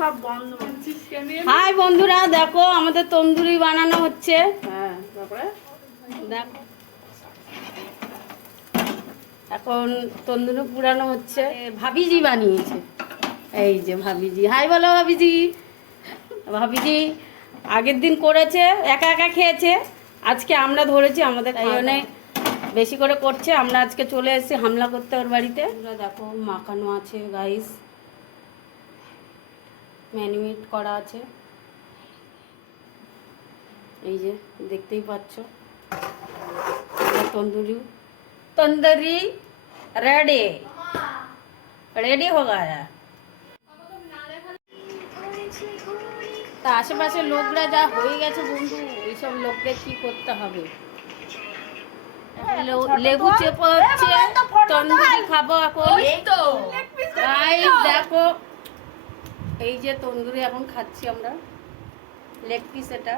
সব বন্ধ। হাই বন্ধুরা, দেখো আমাদের তন্দুরি বানানো হচ্ছে। হ্যাঁ, তারপরে দেখো এখন তন্দুরি পুরানো হচ্ছে। ভাবিজি বানিয়েছে, এই যে ভাবিজি। হাই বলো ভাবিজি। ভাবিজি আগের দিন করেছে, একা একা খেয়েছে, আজকে আমরা ধরেছি, আমাদের তাই জন্যে বেশি করে করছে। আমরা আজকে চলে এসেছি হামলা করতে ওর বাড়িতে। দেখো মাখানো আছে গাইস, ম্যারিনেট করা আছে, এই যে দেখতেই পাচ্ছ। तंदूरी तंदूरी रेडी रेडी हो गया। তা আশেপাশে লোকরা যা হয়ে গেছে বন্ধু, এইসব লোকদের কি করতে হবে। লেবু চেপে হচ্ছে, তন্দুরি খাবো এখন। গাইস দেখো, এই যে তন্দুরি এখন খাচ্ছি আমরা, লেগ পিস এটা।